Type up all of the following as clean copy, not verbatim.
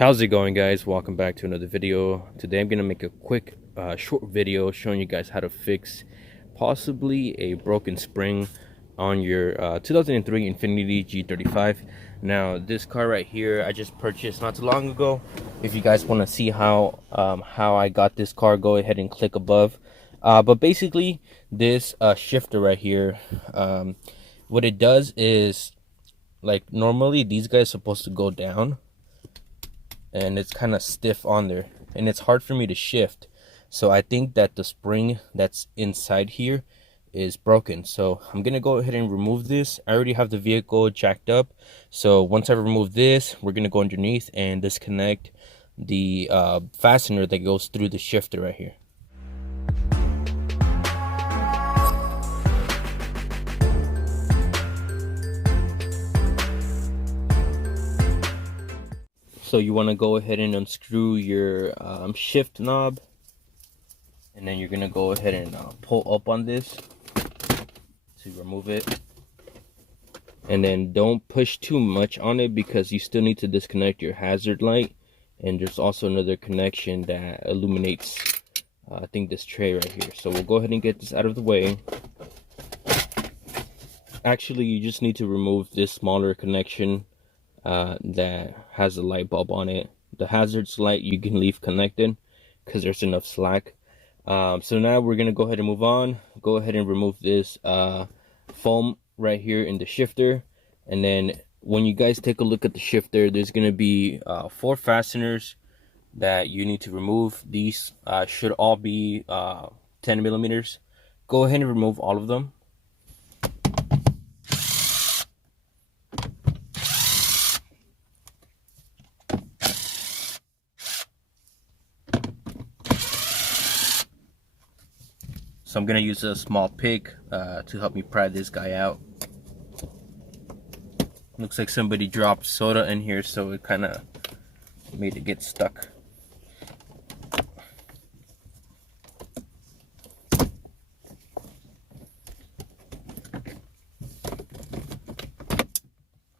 How's it going, guys? Welcome back to another video. Today I'm gonna make a quick short video showing you guys how to fix possibly a broken spring on your 2003 Infiniti G35. Now this car right here I just purchased not too long ago. If you guys want to see how I got this car, go ahead and click above. But basically this shifter right here, what it does is, like, normally these guys are supposed to go down and it's kind of stiff on there and it's hard for me to shift. So I think that the spring that's inside here is broken. So I'm gonna go ahead and remove this. I already have the vehicle jacked up, so once I remove this, we're gonna go underneath and disconnect the fastener that goes through the shifter right here. So you want to go ahead and unscrew your shift knob, and then you're gonna go ahead and pull up on this to remove it. And then don't push too much on it because you still need to disconnect your hazard light, and there's also another connection that illuminates I think this tray right here. So we'll go ahead and get this out of the way. Actually, you just need to remove this smaller connection that has a light bulb on it. The hazards light you can leave connected because there's enough slack. So now we're gonna go ahead and move on. Go ahead and remove this foam right here in the shifter, and then when you guys take a look at the shifter, there's gonna be 4 fasteners that you need to remove. These should all be 10 millimeters. Go ahead and remove all of them. So I'm gonna use a small pick to help me pry this guy out. Looks like somebody dropped soda in here, so it kind of made it get stuck.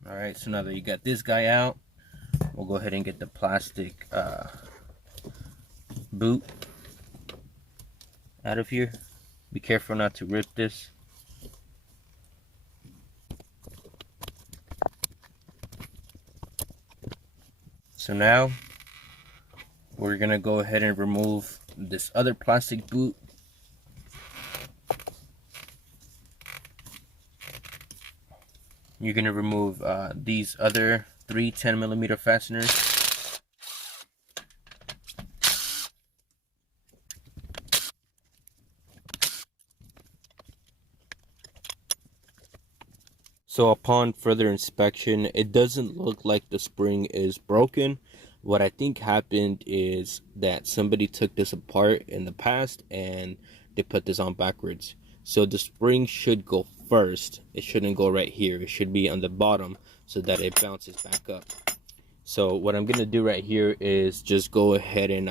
Alright, so now that you got this guy out, we'll go ahead and get the plastic boot out of here. Be careful not to rip this. So now we're gonna go ahead and remove this other plastic boot. You're gonna remove these other 3 10mm fasteners. So upon further inspection, it doesn't look like the spring is broken. What I think happened is that somebody took this apart in the past and they put this on backwards. So the spring should go first. It shouldn't go right here. It should be on the bottom so that it bounces back up. So what I'm gonna do right here is just go ahead and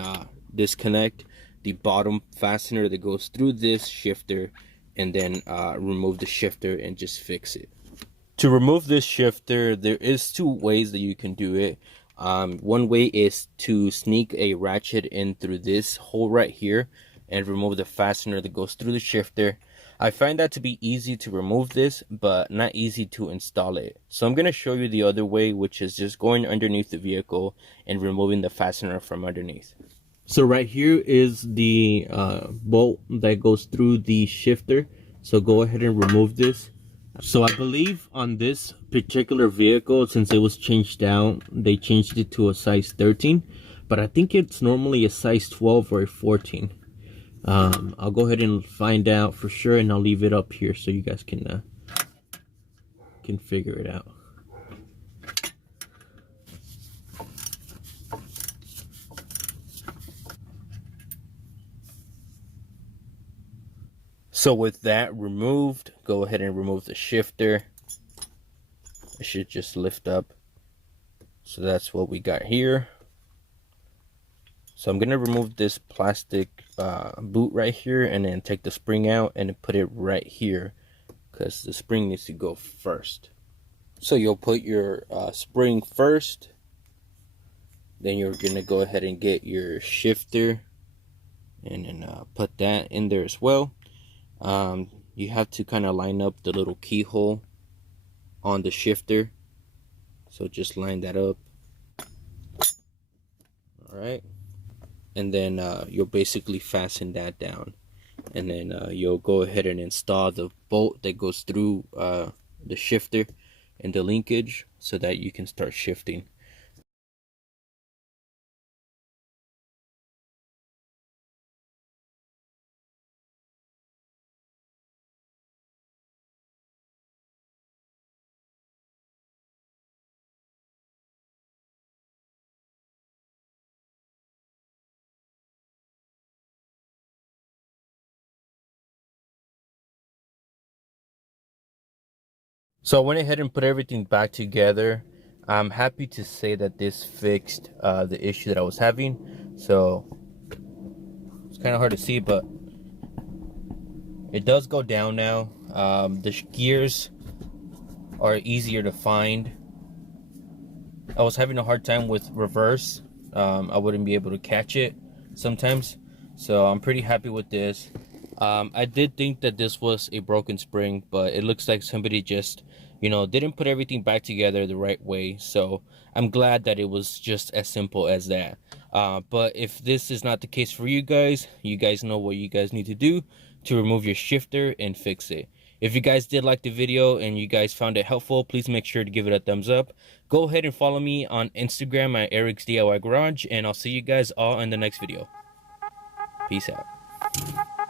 disconnect the bottom fastener that goes through this shifter, and then remove the shifter and just fix it. To remove this shifter, there is 2 ways that you can do it. One way is to sneak a ratchet in through this hole right here and remove the fastener that goes through the shifter. I find that to be easy to remove this, but not easy to install it. So I'm going to show you the other way, which is just going underneath the vehicle and removing the fastener from underneath. So right here is the bolt that goes through the shifter. So go ahead and remove this. So I believe on this particular vehicle, since it was changed out, they changed it to a size 13, but I think it's normally a size 12 or a 14. I'll go ahead and find out for sure, and I'll leave it up here so you guys can figure it out. So with that removed, go ahead and remove the shifter. It should just lift up. So that's what we got here. So I'm gonna remove this plastic boot right here, and then take the spring out and put it right here, because the spring needs to go first. So you'll put your spring first, Then you're gonna go ahead and get your shifter and then put that in there as well. You have to kind of line up the little keyhole on the shifter, so just line that up. All right, and then you'll basically fasten that down, and then you'll go ahead and install the bolt that goes through the shifter and the linkage so that you can start shifting. So I went ahead and put everything back together. I'm happy to say that this fixed the issue that I was having. So it's kind of hard to see, but it does go down now. The gears are easier to find. I was having a hard time with reverse. I wouldn't be able to catch it sometimes. So I'm pretty happy with this. I did think that this was a broken spring, but it looks like somebody just, didn't put everything back together the right way. So I'm glad that it was just as simple as that. But if this is not the case for you guys know what you guys need to do to remove your shifter and fix it. If you guys did like the video and you guys found it helpful, please make sure to give it a thumbs up. Go ahead and follow me on Instagram at Eric's DIY Garage, and I'll see you guys all in the next video. Peace out.